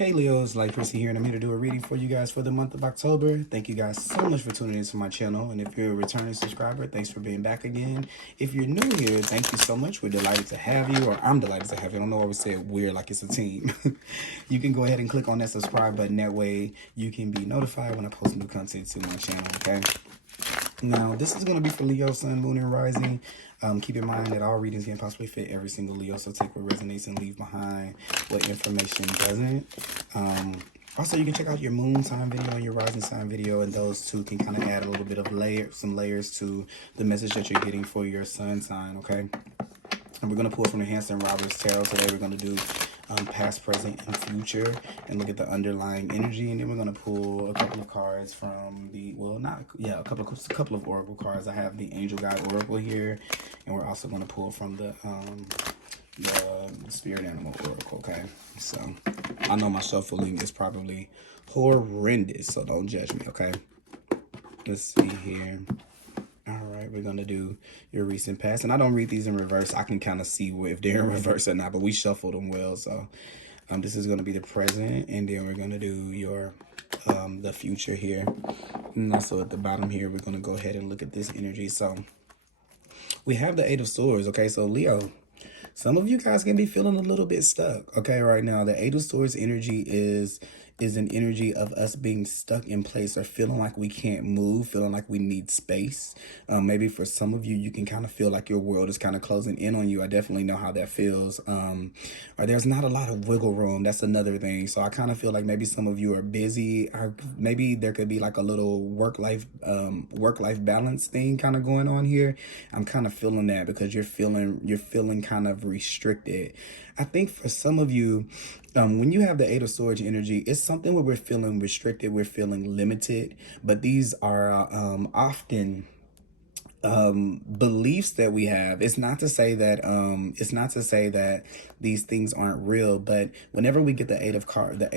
Hey Leo, it's Life Chrissy here, and I'm here to do a reading for you guys for the month of October. Thank you guys so much for tuning into my channel, and if you're a returning subscriber, thanks for being back again. If you're new here, thank you so much. We're delighted to have you, or I'm delighted to have you. I don't know why we say it weird like it's a team. You can go ahead and click on that subscribe button. That way you can be notified when I post new content to my channel, okay? Now, this is going to be for Leo, Sun, Moon, and Rising. Keep in mind that all readings can possibly fit every single Leo, so take what resonates and leave behind what information doesn't. Also, you can check out your moon sign video and your rising sign video, and those two can kind of add a little bit of some layers to the message that you're getting for your sun sign, okay? And we're going to pull from the Hanson Roberts Tarot today. We're going to do past, present, and future, and look at the underlying energy. And then we're going to pull a couple of cards from the, a couple of oracle cards. I have the Angel Guide Oracle here, and we're also going to pull from the Spirit Animal Oracle, okay? So I know my shuffling is probably horrendous, so don't judge me, okay? Let's see here. All right, we're going to do your recent past. And I don't read these in reverse. I can kind of see if they're in reverse or not, but we shuffled them well. So this is going to be the present, and then we're going to do your the future here. And also at the bottom here, we're going to go ahead and look at this energy. So we have the Eight of Swords, okay? So Leo, some of you guys can be feeling a little bit stuck, okay, right now. The Eight of Swords energy is an energy of us being stuck in place or feeling like we can't move, feeling like we need space. Maybe for some of you, you can kind of feel like your world is kind of closing in on you. I definitely know how that feels. Or there's not a lot of wiggle room. That's another thing. So I kind of feel like maybe some of you are busy, or maybe there could be like a little work-life balance thing kind of going on here. I'm kind of feeling that because you're feeling kind of restricted. I think for some of you, when you have the Eight of Swords energy, it's something where we're feeling restricted, we're feeling limited, but these are often beliefs that we have. It's not to say that these things aren't real, but whenever we get the Eight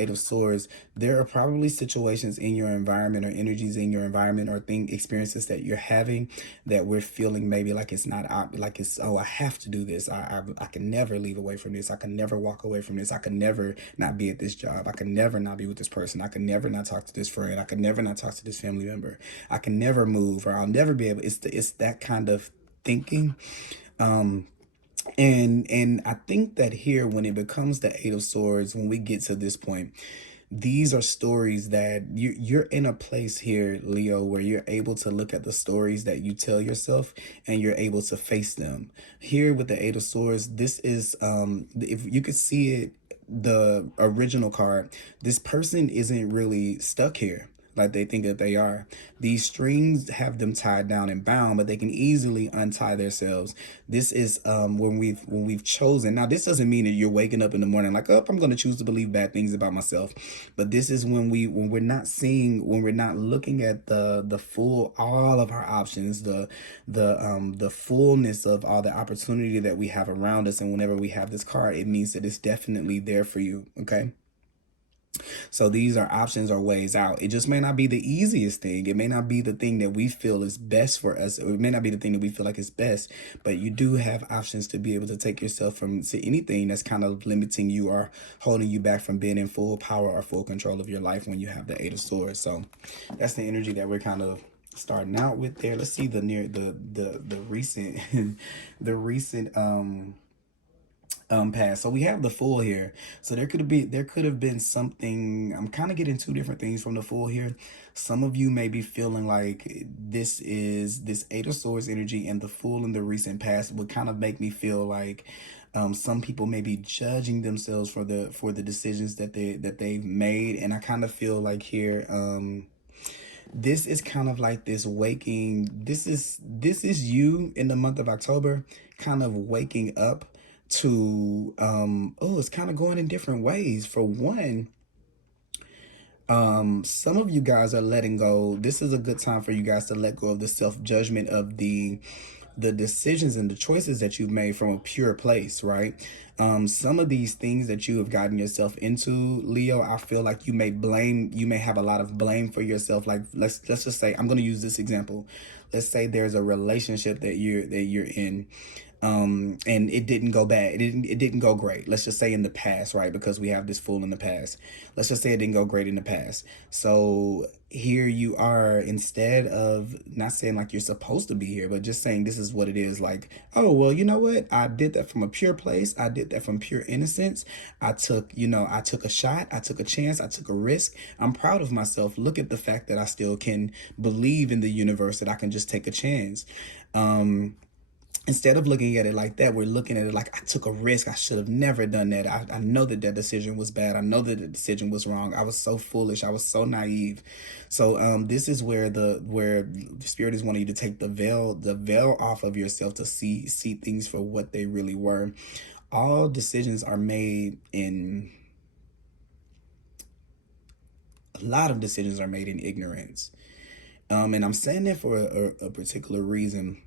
of Swords, there are probably situations in your environment or energies in your environment or experiences that you're having that we're feeling maybe like it's not like it's, oh, I have to do this. I can never leave away from this. I can never walk away from this. I can never not be at this job. I can never not be with this person. I can never not talk to this friend. I can never not talk to this family member. I can never move, or I'll never be able. It's that kind of thinking. And I think that here, when it becomes the Eight of Swords, when we get to this point, these are stories that you're in a place here, Leo, where you're able to look at the stories that you tell yourself and you're able to face them. Here with the Eight of Swords, this is, if you could see it, the original card, this person isn't really stuck here like they think that they are. These strings have them tied down and bound, but they can easily untie themselves. This is when we've chosen. Now, this doesn't mean that you're waking up in the morning like, oh, I'm going to choose to believe bad things about myself. But this is when we're not looking at the full, all of our options, the fullness of all the opportunity that we have around us. And whenever we have this card, it means that it's definitely there for you. Okay. So these are options or ways out. It just may not be the easiest thing. It may not be the thing that we feel is best for us. Or it may not be the thing that we feel like is best, but you do have options to be able to take yourself from anything that's kind of limiting you or holding you back from being in full power or full control of your life when you have the Eight of Swords. So that's the energy that we're kind of starting out with there. Let's see the recent the recent past. So we have the Fool here. So there could have been something. I'm kind of getting two different things from the Fool here. Some of you may be feeling like this Eight of Swords energy and the Fool in the recent past would kind of make me feel like some people may be judging themselves for the decisions that they've made. And I kind of feel like here this is kind of like this waking. This is you in the month of October, kind of waking up to it's kind of going in different ways. For one, some of you guys are letting go. This is a good time for you guys to let go of the self-judgment of the decisions and the choices that you've made from a pure place, right? Some of these things that you have gotten yourself into, Leo, I feel like you may have a lot of blame for yourself. Like let's just say, I'm going to use this example. Let's say there's a relationship that you're in. And it didn't go bad. It didn't go great. Let's just say in the past, right? Because we have this fool in the past. Let's just say it didn't go great in the past. So here you are, instead of not saying like you're supposed to be here, but just saying this is what it is. Like, oh, well, you know what? I did that from a pure place. I did that from pure innocence. I took a shot. I took a chance. I took a risk. I'm proud of myself. Look at the fact that I still can believe in the universe, that I can just take a chance. Instead of looking at it like that, we're looking at it like, I took a risk. I should have never done that. I know that that decision was bad. I know that the decision was wrong. I was so foolish. I was so naive. So this is where the spirit is wanting you to take the veil off of yourself, to see things for what they really were. All decisions are made in A lot of decisions are made in ignorance. And I'm saying that for a particular reason.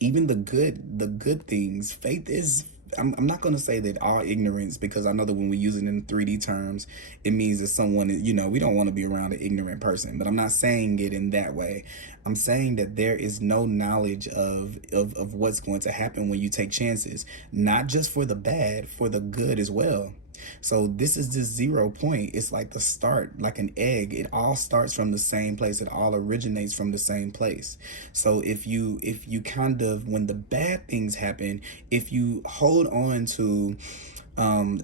Even the good things, faith is, I'm not going to say that all ignorance, because I know that when we use it in 3D terms, it means that someone, we don't want to be around an ignorant person, but I'm not saying it in that way. I'm saying that there is no knowledge of what's going to happen when you take chances, not just for the bad, for the good as well. So this is this 0 point. It's like the start, like an egg. It all starts from the same place. It all originates from the same place. So if you kind of, when the bad things happen, if you hold on to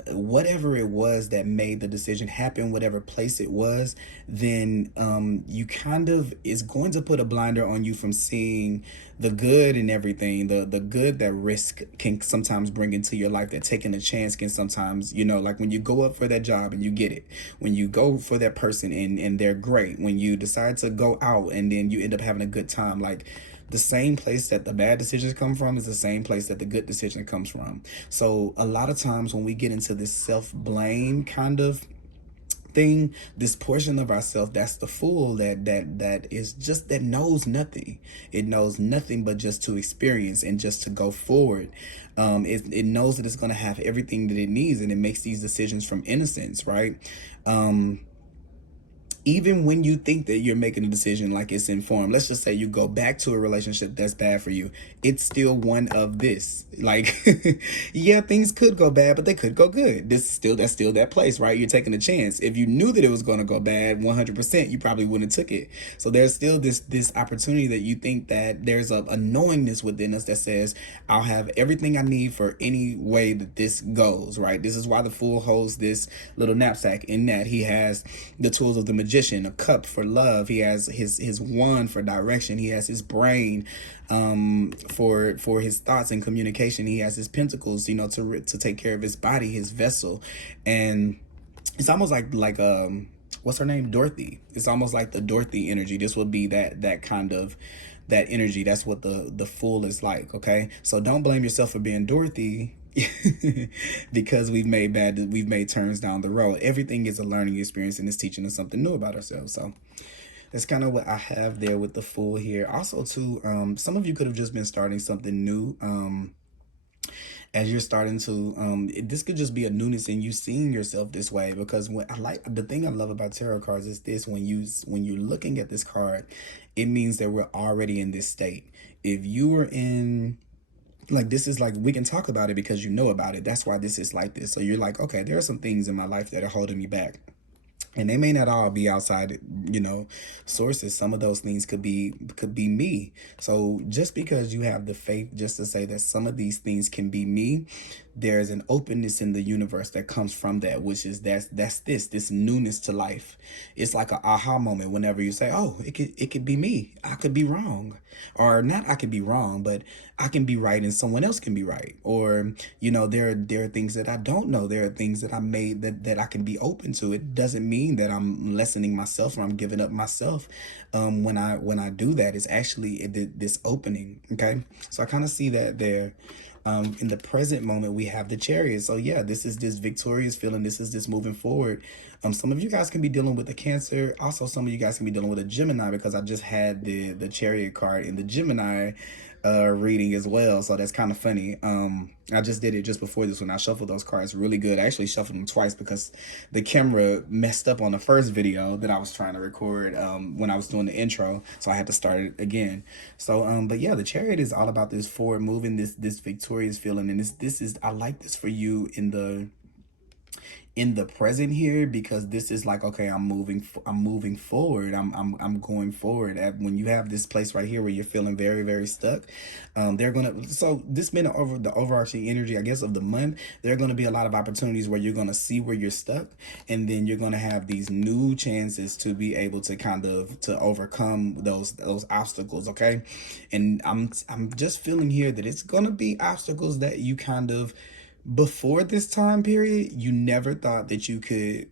whatever it was that made the decision happen, whatever place it was, then you kind of, is going to put a blinder on you from seeing the good in everything, the good that risk can sometimes bring into your life, that taking a chance can sometimes, like when you go up for that job and you get it, when you go for that person and they're great, when you decide to go out and then you end up having a good time, like, the same place that the bad decisions come from is the same place that the good decision comes from. So a lot of times when we get into this self-blame kind of thing, this portion of ourself, that's the fool, that is just, that knows nothing. It knows nothing but just to experience and just to go forward. It knows that it's going to have everything that it needs, and it makes these decisions from innocence, right? Even when you think that you're making a decision like it's informed, let's just say you go back to a relationship that's bad for you, it's still one of this. Like, yeah, things could go bad, but they could go good. That's still that place, right? You're taking a chance. If you knew that it was going to go bad 100%, you probably wouldn't have took it. So there's still this opportunity that you think that there's a knowingness within us that says, I'll have everything I need for any way that this goes, right? This is why the fool holds this little knapsack, in that he has the tools of the magician, a cup for love. He has his wand for direction. He has his brain for his thoughts and communication. He has his pentacles, to take care of his body, his vessel. And it's almost like what's her name, Dorothy. It's almost like the Dorothy energy. This would be that kind of that energy. That's what the fool is like. Okay, so don't blame yourself for being Dorothy. Because we've made turns down the road. Everything is a learning experience, and it's teaching us something new about ourselves. So that's kind of what I have there with the fool here. Also too, some of you could have just been starting something new. As you're starting to, this could just be a newness in you seeing yourself this way. Because the thing I love about tarot cards is this: when you're looking at this card, it means that we're already in this state. If you were in, like, this is like, we can talk about it because you know about it. That's why this is like this. So you're like, okay, there are some things in my life that are holding me back. And they may not all be outside, sources. Some of those things could be me. So just because you have the faith just to say that some of these things can be me, there's an openness in the universe that comes from that, which is that's this newness to life. It's like an aha moment whenever you say, oh, it could be me. I could be wrong. Or not, I could be wrong, but I can be right and someone else can be right. Or, there are things that I don't know. There are things that I made that I can be open to. It doesn't mean that I'm lessening myself or I'm giving up myself. When I do that, it's actually this opening. Okay. So I kind of see that there. In the present moment, we have the Chariot. So yeah, this is this victorious feeling. This is this moving forward. Some of you guys can be dealing with a Cancer. Also, some of you guys can be dealing with a Gemini, because I just had the Chariot card in the Gemini. reading as well, so that's kind of funny. I just did it just before this one. I shuffled those cards really good. I actually shuffled them twice because the camera messed up on the first video that I was trying to record when I was doing the intro, so I had to start it again. So but yeah, the Chariot is all about this forward moving, this victorious feeling, and this is, I like this for you in the present here, because this is like, okay, I'm moving forward. I'm going forward. When you have this place right here where you're feeling very, very stuck, they're gonna, so this been over the overarching energy, I guess, of the month. There are going to be a lot of opportunities where you're going to see where you're stuck, and then you're going to have these new chances to be able to kind of to overcome those obstacles. Okay, and I'm just feeling here that it's going to be obstacles that you kind of, before this time period, you never thought that you could,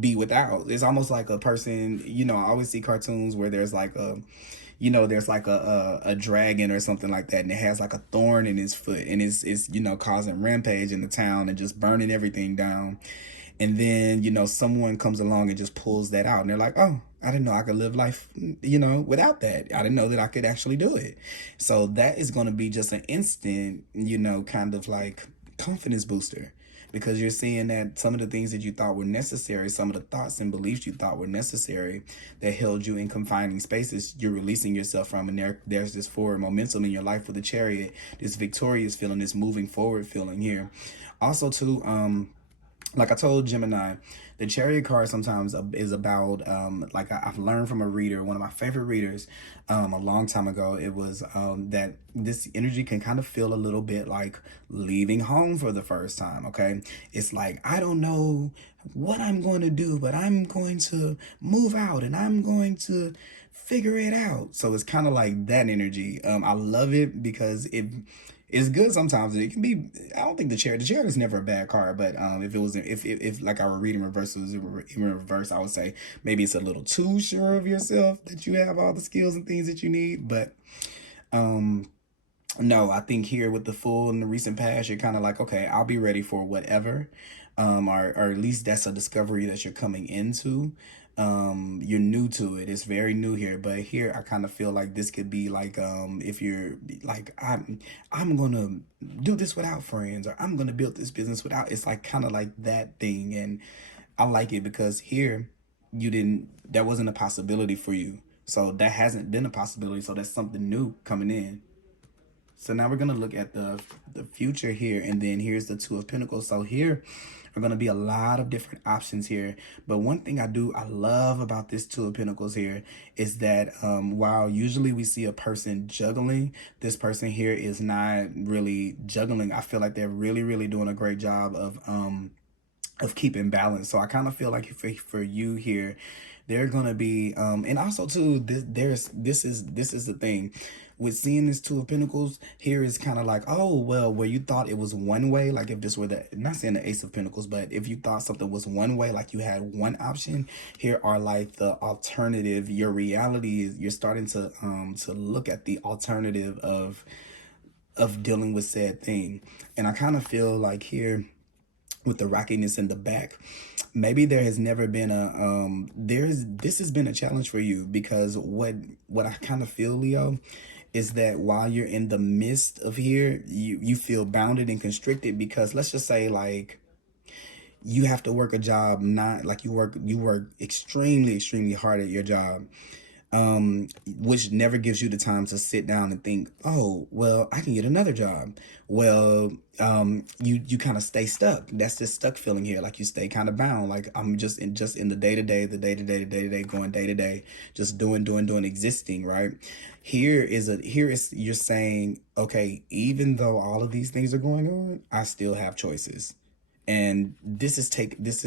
be without. It's almost like a person, I always see cartoons where there's like there's like a dragon or something like that, and it has like a thorn in its foot, and it's causing rampage in the town and just burning everything down. And then, someone comes along and just pulls that out, and they're like, oh, I didn't know I could live life, without that. I didn't know that I could actually do it. So that is going to be just an instant, kind of like confidence booster, because you're seeing that some of the things that you thought were necessary, some of the thoughts and beliefs you thought were necessary that held you in confining spaces, you're releasing yourself from, and there's this forward momentum in your life with the Chariot, this victorious feeling, this moving forward feeling here. Also too, like I told Gemini, the Chariot card sometimes is about, like I've learned from a reader, one of my favorite readers, a long time ago. It was that this energy can kind of feel a little bit like leaving home for the first time. Okay, it's like, I don't know what I'm going to do, but I'm going to move out and I'm going to figure it out. So it's kind of like that energy. I love it because it's good sometimes. It can be, I don't think the Chariot is never a bad card, but if it was, if like I were reading reverse, was in reverse, I would say maybe it's a little too sure of yourself that you have all the skills and things that you need. But no, I think here with the Fool in the recent past, you're kind of like, okay, I'll be ready for whatever, or at least that's a discovery that you're coming into. You're new to it. It's very new here, but here I kind of feel like this could be like, if you're like, I'm gonna do this without friends, or I'm gonna build this business without, it's like kind of like that thing. And I like it because here that wasn't a possibility for you, so that hasn't been a possibility, so that's something new coming in. So now we're going to look at the future here, and then here's the Two of Pentacles. So here are going to be a lot of different options here. But one thing I love about this Two of Pentacles here is that while usually we see a person juggling, this person here is not really juggling. I feel like they're really, really doing a great job of keeping balance. So I kind of feel like for you here, they're gonna be and also too, this is the thing with seeing this Two of Pentacles here, is kind of like, oh well, where you thought it was one way, like if this were not saying the Ace of Pentacles, but if you thought something was one way, like you had one option, here are like the alternative. Your reality is, you're starting to look at the alternative of dealing with said thing. And I kind of feel like here, with the rockiness in the back, maybe there has never been this has been a challenge for you, because what I kind of feel, Leo, is that while you're in the midst of here, you feel bounded and constricted, because let's just say like you have to work a job, not like you work extremely hard at your job, which never gives you the time to sit down and think, oh, well, I can get another job. Well, you kind of stay stuck. That's this stuck feeling here. Like you stay kind of bound. Like I'm just in the day to day, going day to day, just doing, existing, right? Here is you're saying, okay, even though all of these things are going on, I still have choices. And this is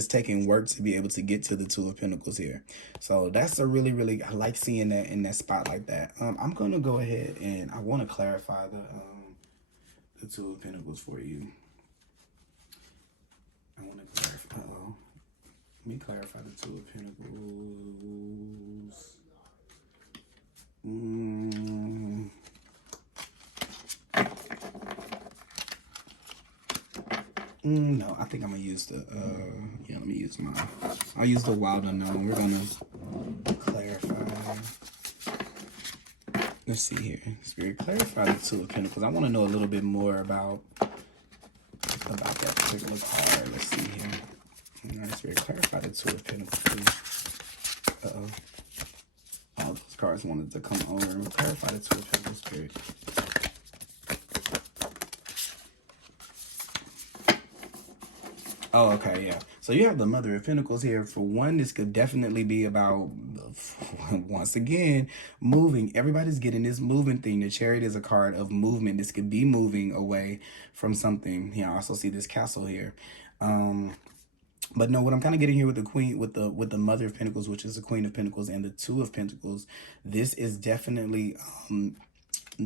taking work to be able to get to the Two of Pentacles here. So that's a really, really, I like seeing that in that spot like that. I'm going to go ahead and I want to clarify the Two of Pentacles for you. I want to clarify, let me clarify the Two of Pentacles. No, I think I'm gonna use the let me use I'll use the Wild Unknown. We're gonna clarify Let's see here. Spirit, clarify the Two of Pentacles. I want to know a little bit more about that particular card. Let's see here. All right, Spirit, clarify the Two of Pentacles, please. Uh-oh. All those cards wanted to come over. Clarify the Two of Pentacles, Spirit. Oh, okay, yeah. So you have the Mother of Pentacles here. For one, this could definitely be about, once again, moving. Everybody's getting this moving thing. The Chariot is a card of movement. This could be moving away from something. Yeah, I also see this castle here. But no, what I'm kind of getting here with the Queen, with the Mother of Pentacles, which is the Queen of Pentacles, and the Two of Pentacles, this is definitely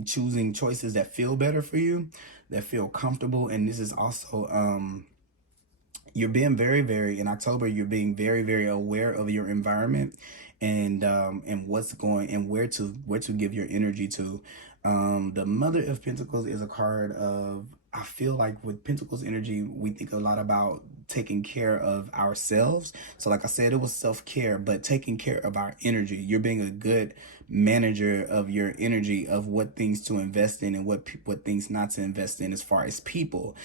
choosing choices that feel better for you, that feel comfortable. And this is also you're being very, in October, you're being very aware of your environment and what's going and where to give your energy to. The Mother of Pentacles is a card of, I feel like with Pentacles energy, we think a lot about taking care of ourselves. So like I said, it was self-care, but taking care of our energy. You're being a good manager of your energy, of what things to invest in and what things not to invest in as far as people.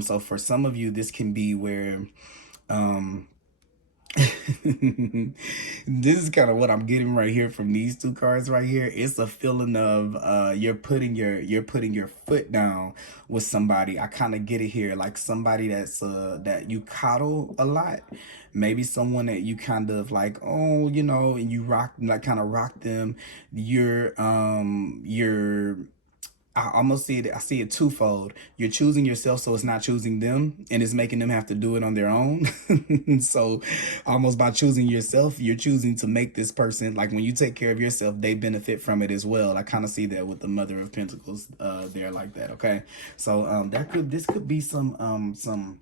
So for some of you, this can be where this is kind of what I'm getting right here from these two cards right here. It's a feeling of you're putting your foot down with somebody. I kind of get it here, like somebody that's that you coddle a lot. Maybe someone that you kind of like, oh, you know, and you rock, like kind of rock them. I almost see it. I see it twofold. You're choosing yourself, so it's not choosing them, and it's making them have to do it on their own. So almost by choosing yourself, you're choosing to make this person, like when you take care of yourself, they benefit from it as well. I kind of see that with the Mother of Pentacles there like that. Okay. So this could be some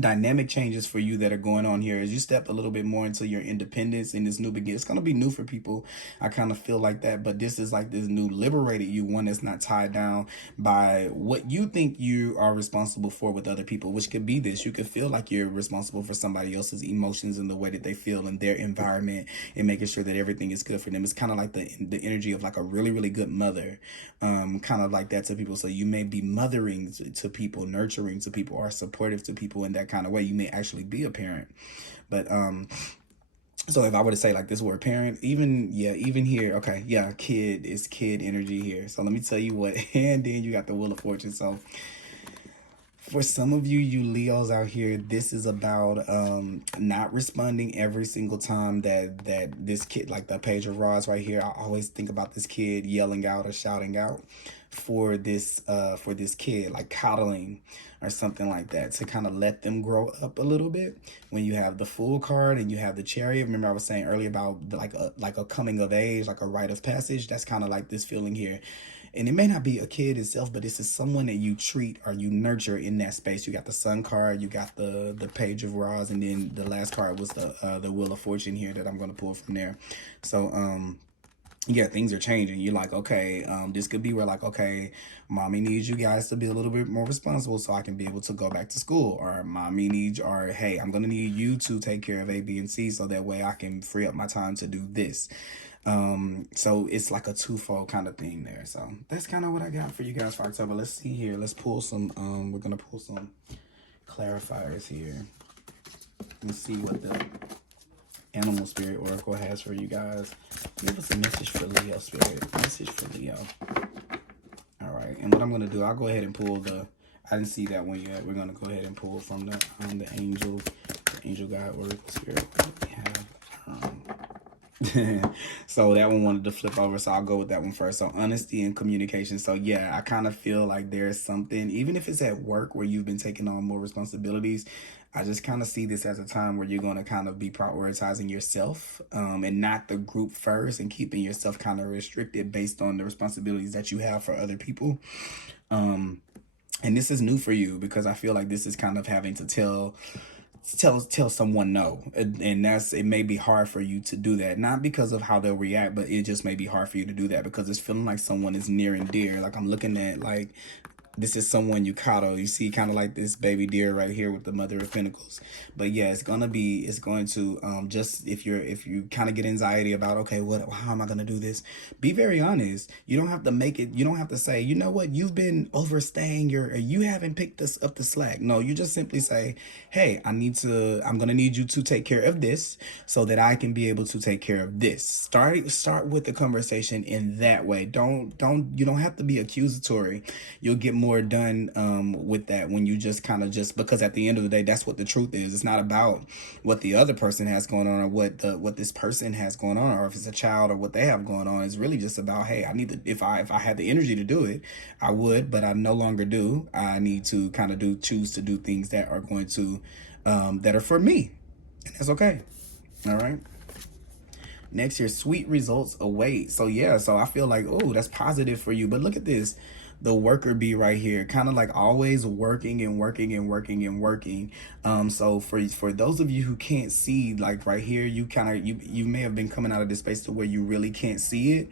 dynamic changes for you that are going on here as you step a little bit more into your independence in this new beginning. It's going to be new for people. I kind of feel like that, but this is like this new liberated you, one that's not tied down by what you think you are responsible for with other people, which could be this. You could feel like you're responsible for somebody else's emotions and the way that they feel in their environment and making sure that everything is good for them. It's kind of like the energy of like a really good mother, kind of like that to people. So you may be mothering to people, nurturing to people, or supportive to people in that kind of way. You may actually be a parent. But so if I were to say like this word parent, even here, okay, yeah, kid is kid energy here. So let me tell you what, and then you got the Wheel of Fortune. So for some of you Leos out here, this is about not responding every single time that this kid, like the Page of Rods right here, I always think about this kid yelling out or shouting out for this kid, like coddling or something like that, to kind of let them grow up a little bit. When you have the Fool card and you have the Chariot, remember I was saying earlier about like a coming of age, like a rite of passage. That's kind of like this feeling here. And it may not be a kid itself, but this is someone that you treat or you nurture in that space. You got the Sun card, you got the Page of Rods, and then the last card was the Wheel of Fortune here that I'm going to pull from there. So yeah, things are changing. You're like, okay, this could be where like, okay, mommy needs you guys to be a little bit more responsible so I can be able to go back to school, or mommy needs, or hey, I'm gonna need you to take care of A, B, and C so that way I can free up my time to do this. So it's like a twofold kind of thing there. So that's kind of what I got for you guys for October. Let's see here. Let's pull some, we're gonna pull some clarifiers here. Let's see what the Animal Spirit Oracle has for you guys. Give us a message for Leo, Spirit. Message for Leo. All right, and what I'm gonna do, I'll go ahead and pull I didn't see that one yet. We're gonna go ahead and pull from the Angel Guide Oracle Spirit. What do we have? So that one wanted to flip over, so I'll go with that one first. So honesty and communication. So yeah, I kind of feel like there's something, even if it's at work where you've been taking on more responsibilities, I just kind of see this as a time where you're going to kind of be prioritizing yourself and not the group first, and keeping yourself kind of restricted based on the responsibilities that you have for other people. And this is new for you because I feel like this is kind of having to tell someone no, and it may be hard for you to do that, not because of how they'll react, but it just may be hard for you to do that because it's feeling like someone is near and dear. Like I'm looking at like this is someone you coddle. You see kind of like this baby deer right here with the Mother of Pentacles. But yeah, it's going to just if you kind of get anxiety about, okay, how am I going to do this? Be very honest. You don't have to make it, you don't have to say, you know what, you've been overstaying you haven't picked us up the slack. No, you just simply say, hey, I'm going to need you to take care of this so that I can be able to take care of this. Start with the conversation in that way. You don't have to be accusatory. You'll get more done with that when you just kind of because at the end of the day, that's what the truth is. It's not about what the other person has going on or what this person has going on, or if it's a child or what they have going on. It's really just about, hey, I need to, if I had the energy to do it, I would, but I no longer do. I need to kind of choose to do things that are going to that are for me, and that's okay. All right. Next here, sweet results await. So yeah, so I feel like, oh, that's positive for you. But look at this, the worker bee right here, kind of like always working and working and working and working. So for those of you who can't see, like right here, you may have been coming out of this space to where you really can't see it.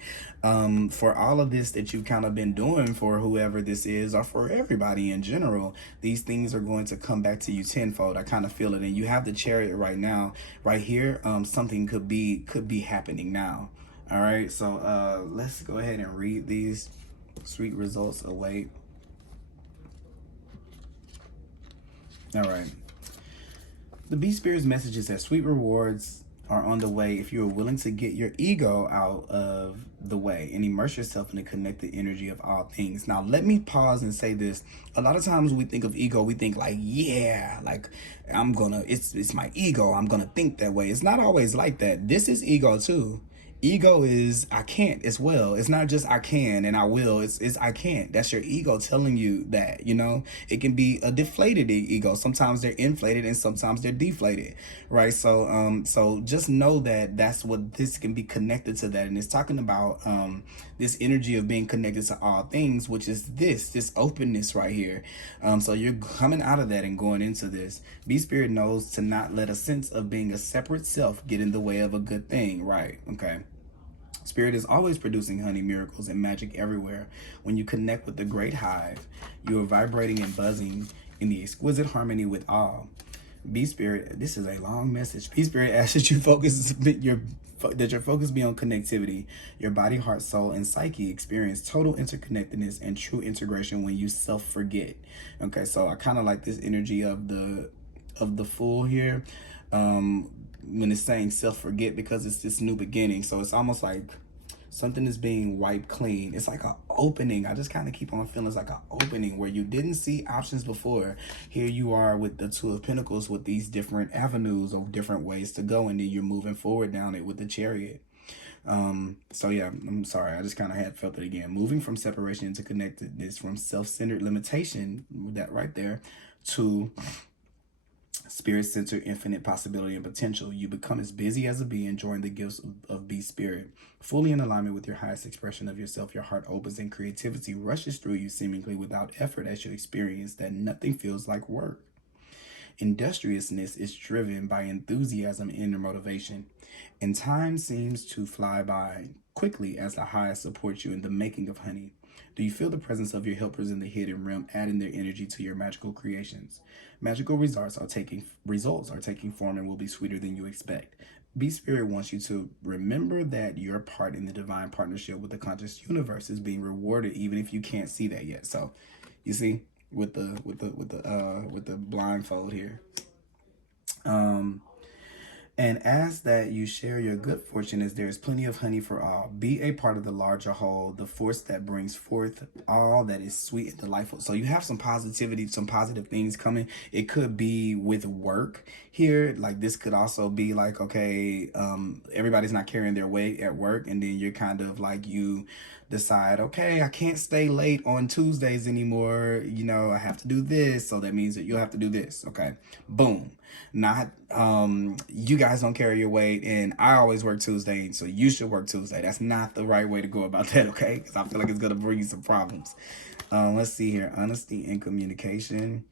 For all of this that you've kind of been doing for whoever this is, or for everybody in general, these things are going to come back to you tenfold. I kind of feel it. And you have the Chariot right now, right here. Something could be happening now. All right, so let's go ahead and read these. Sweet results await. All right. The Bee Spirit's message is that sweet rewards are on the way if you are willing to get your ego out of the way and immerse yourself in the connected energy of all things. Now, let me pause and say this. A lot of times we think of ego, we think like, yeah, like it's my ego. I'm going to think that way. It's not always like that. This is ego too. Ego is I can't as well. It's not just I can and I will. It's I can't. That's your ego telling you that, you know. It can be a deflated ego. Sometimes they're inflated and sometimes they're deflated, right? So just know that that's what this can be connected to that. And it's talking about this energy of being connected to all things, which is this openness right here. So you're coming out of that and going into this. Bee Spirit knows to not let a sense of being a separate self get in the way of a good thing, right? Okay. Spirit is always producing honey, miracles, and magic everywhere. When you connect with the great hive, you are vibrating and buzzing in the exquisite harmony with all. Bee Spirit, this is a long message. Bee Spirit asks that your focus be on connectivity. Your body, heart, soul, and psyche experience total interconnectedness and true integration when you self-forget. Okay, so I kind of like this energy of the Fool here. When it's saying self-forget, because it's this new beginning. So it's almost like something is being wiped clean. It's like an opening. I just kind of keep on feeling it's like an opening where you didn't see options before. Here you are with the Two of Pentacles with these different avenues or different ways to go, and then you're moving forward down it with the Chariot. So yeah, I'm sorry, I just kind of had felt it again. Moving from separation into connectedness, from self-centered limitation, that right there, to Spirit-centered infinite possibility and potential. You become as busy as a bee, enjoying the gifts of Bee Spirit. Fully in alignment with your highest expression of yourself, your heart opens and creativity rushes through you seemingly without effort as you experience that nothing feels like work. Industriousness is driven by enthusiasm and inner motivation, and time seems to fly by quickly as the highs support you in the making of honey. Do you feel the presence of your helpers in the hidden realm, adding their energy to your magical creations? Magical results are taking form and will be sweeter than you expect. Bee Spirit wants you to remember that your part in the divine partnership with the conscious universe is being rewarded, even if you can't see that yet. So, you see, with the blindfold here. And as that you share your good fortune as there is plenty of honey for all. Be a part of the larger whole, the force that brings forth all that is sweet and delightful. So you have some positivity, some positive things coming. It could be with work here. Like this could also be like, okay, everybody's not carrying their weight at work. And then you're kind of like, you decide, okay, I can't stay late on Tuesdays anymore. You know, I have to do this. So that means that you'll have to do this. Okay. Boom. Not you guys don't carry your weight and I always work Tuesday, so you should work Tuesday. That's not the right way to go about that, okay? Because I feel like it's gonna bring you some problems. Let's see here. Honesty and communication.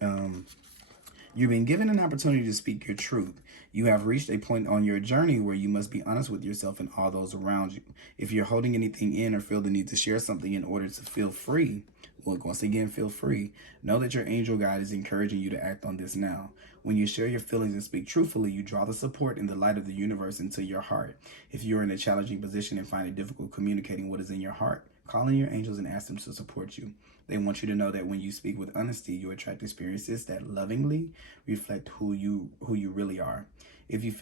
You've been given an opportunity to speak your truth. You have reached a point on your journey where you must be honest with yourself and all those around you. If you're holding anything in or feel the need to share something in order to feel free, Look, once again, feel free. Know that your angel guide is encouraging you to act on this now. When you share your feelings and speak truthfully, you draw the support and the light of the universe into your heart. If you're in a challenging position and find it difficult communicating what is in your heart, call in your angels and ask them to support you. They want you to know that when you speak with honesty, you attract experiences that lovingly reflect who you really are. If you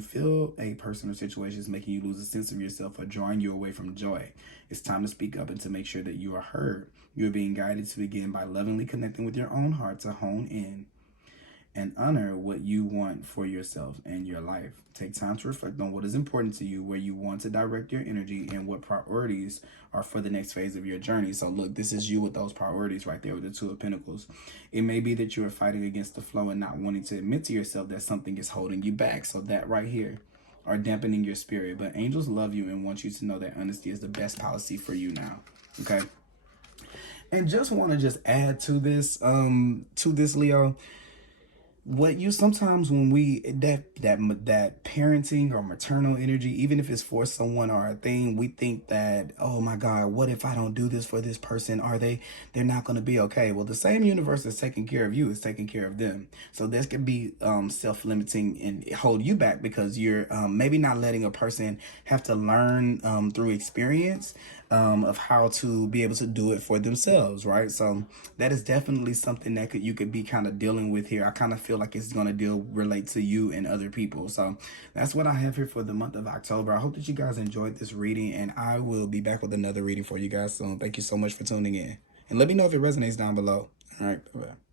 feel a person or situation is making you lose a sense of yourself or drawing you away from joy, it's time to speak up and to make sure that you are heard. You are being guided to begin by lovingly connecting with your own heart to hone in and honor what you want for yourself and your life. Take time to reflect on what is important to you, where you want to direct your energy, and what priorities are for the next phase of your journey. So look, this is you with those priorities right there with the Two of Pentacles. It may be that you are fighting against the flow and not wanting to admit to yourself that something is holding you back. So that right here are dampening your spirit. But angels love you and want you to know that honesty is the best policy for you now. Okay? And just want to just add to this, Leo, what you sometimes when we that parenting or maternal energy, even if it's for someone or a thing, we think that, oh my God, what if I don't do this for this person? They're not going to be okay? Well, the same universe that's taking care of you is taking care of them. So this can be self-limiting and hold you back because you're maybe not letting a person have to learn through experience of how to be able to do it for themselves, right? So that is definitely something that you could be kind of dealing with here. I kind of feel like it's going to relate to you and other people. So that's what I have here for the month of October. I hope that you guys enjoyed this reading, and I will be back with another reading for you guys soon. Thank you so much for tuning in, and let me know if it resonates down below. All right, bye-bye.